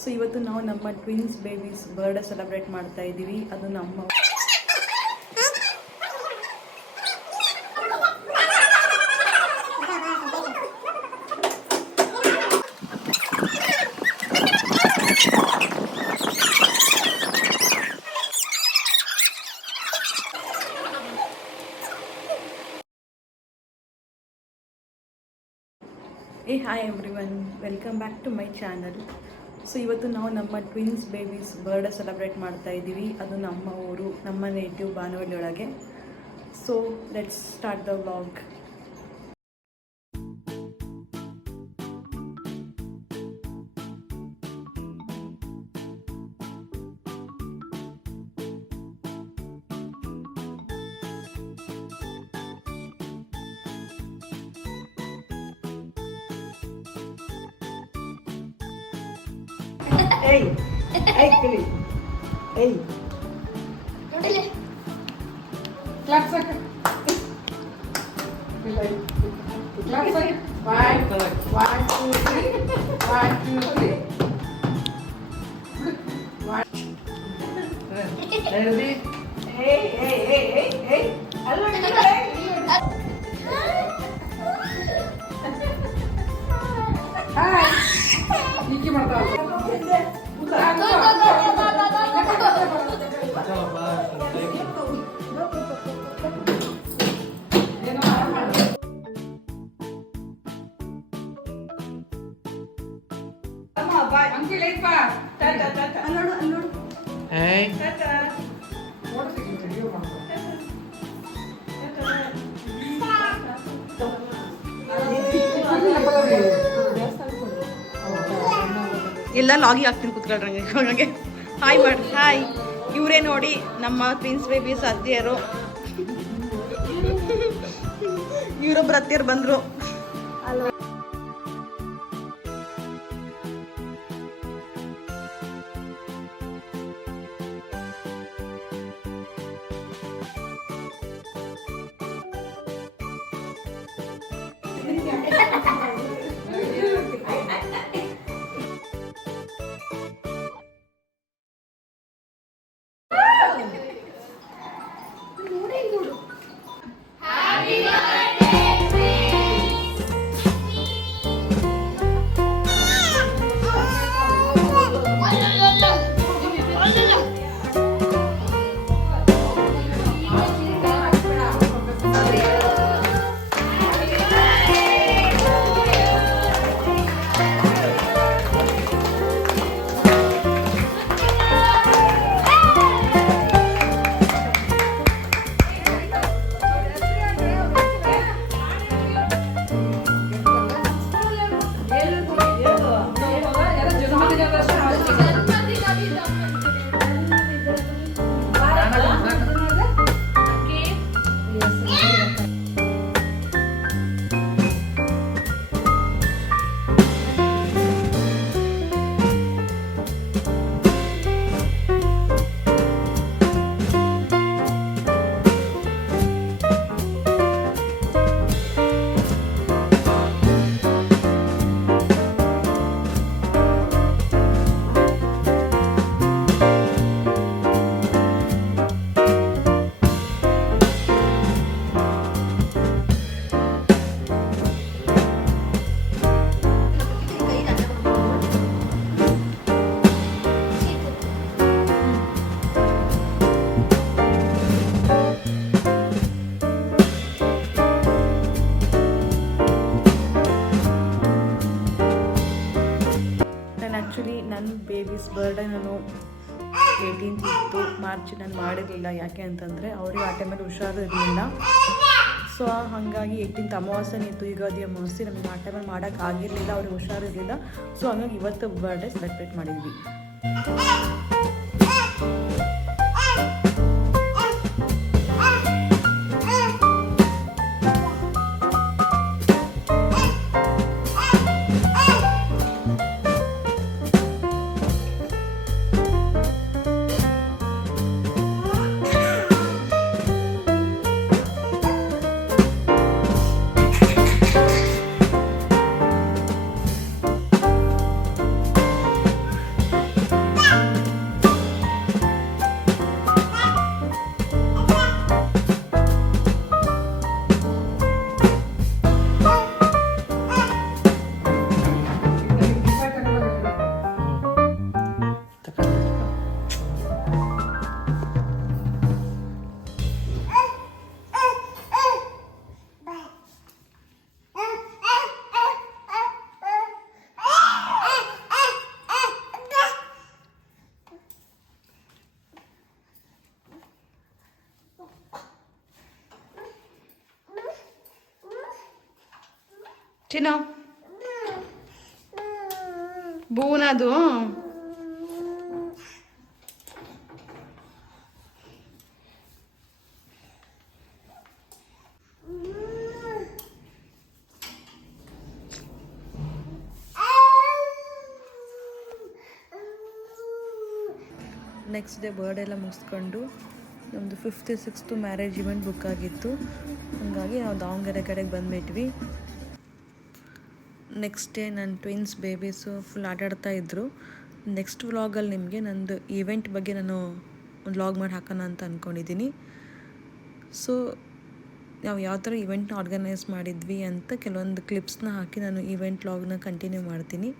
So ಇವತ್ತು ನಾವು ನಮ್ಮ ಟ್ವಿನ್ಸ್ ಬೇಬೀಸ್ ಬರ್ಡೇ ಸೆಲೆಬ್ರೇಟ್ ಮಾಡ್ತಾ ಇದ್ದೀವಿ. ಅದು ನಮ್ಮ hi everyone, welcome back to my channel. So ಇವತ್ತು ನಾವು ನಮ್ಮ ಟ್ವಿನ್ಸ್ ಬೇಬೀಸ್ ಬರ್ಡೇ ಸೆಲೆಬ್ರೇಟ್ ಮಾಡ್ತಾ ಇದ್ದೀವಿ. ಅದು ನಮ್ಮ ಊರು, ನಮ್ಮ ನೇಟಿವ್ ಬಾನವಳ್ಳಿ ಒಳಗೆ. So let's start the vlog. Hey, hey, Kili. Hey. Nodile. Clap second. Clap second. 1, 2, 3. 1, 2, 3. Ready? Hey, hey, hey, hey, hey. Hello, Hi. Iki mata. Uncle Epa, tata tata. Allodu. Hey. Tata. What is it? Video mama. ಎಲ್ಲ ಲಾಗಿ ಹಾಕ್ತೀನಿ ಕೂತ್ಕೊಳ್ರಂಗೆ ಹಾಗೆ. Hi ಮಾಡಿ. Hi. ಇವರೇ ನೋಡಿ ನಮ್ಮ twins babies ಅತ್ತಿಯರು. ಇವರೊಬ್ಬರು ಅತ್ತಿಯರು ಬಂದರು. Actually ನನ್ನ babies birthday ನಾನು 18th ಇತ್ತು ಮಾರ್ಚ್ ನಾನು ಮಾಡಿರಲಿಲ್ಲ. ಯಾಕೆ ಅಂತಂದರೆ ಅವ್ರಿಗೆ ಆ ಟೈಮಲ್ಲಿ ಹುಷಾರು ಇರಲಿಲ್ಲ. ಸೊ ಹಾಗಾಗಿ 18th ಅಮಾವಾಸ್ಯೆ ಇತ್ತು, ಯುಗಾದಿ ಅಮಾವಾಸ್ಯೆ. ನಮಗೆ ಆ ಟೈಮಲ್ಲಿ ಮಾಡೋಕ್ಕಾಗಿರಲಿಲ್ಲ, ಅವ್ರಿಗೆ ಹುಷಾರು ಇರಲಿಲ್ಲ. ಸೊ ಹಂಗಾಗಿ ಇವತ್ತು ಬರ್ಡೇ ಸೆಲೆಬ್ರೇಟ್ ಮಾಡಿದ್ವಿ. ಚಿನ್ನು ಬೂನದು ನೆಕ್ಸ್ಟ್ ಡೇ ಬರ್ಡೇ ಎಲ್ಲ ಮುಗಿಸ್ಕೊಂಡು ನಮ್ಮದು 5th 6th marriage event book ಆಗಿತ್ತು. ಹಾಗಾಗಿ ನಾವು ದಾವಣಗೆರೆ ಕಡೆಗೆ ಬಂದುಬಿಟ್ವಿ. ನೆಕ್ಸ್ಟ್ ಡೇ ನನ್ನ ಟ್ವಿನ್ಸ್ ಬೇಬೀಸು ಫುಲ್ ಆಟಾಡ್ತಾ ಇದ್ದರು. ನೆಕ್ಸ್ಟ್ ವ್ಲಾಗಲ್ಲಿ ನಿಮಗೆ ನಂದು ಈವೆಂಟ್ ಬಗ್ಗೆ ನಾನು ಒಂದು ವ್ಲಾಗ್ ಮಾಡಿ ಹಾಕೋಣ ಅಂತ ಅಂದ್ಕೊಂಡಿದ್ದೀನಿ. ಸೊ ನಾವು ಯಾವ ಥರ ಈವೆಂಟ್ನ ಆರ್ಗನೈಸ್ ಮಾಡಿದ್ವಿ ಅಂತ ಕೆಲವೊಂದು ಕ್ಲಿಪ್ಸ್ನ ಹಾಕಿ ನಾನು ಈವೆಂಟ್ ವ್ಲಾಗ್ನ ಕಂಟಿನ್ಯೂ ಮಾಡ್ತೀನಿ.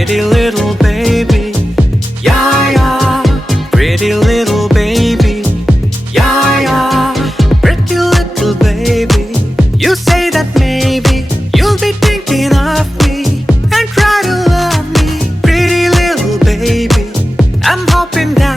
Pretty little baby, yeah, yeah. Pretty little baby, yeah, yeah. Pretty little baby, you say that maybe you'll be thinking of me and try to love me. Pretty little baby, I'm hoping that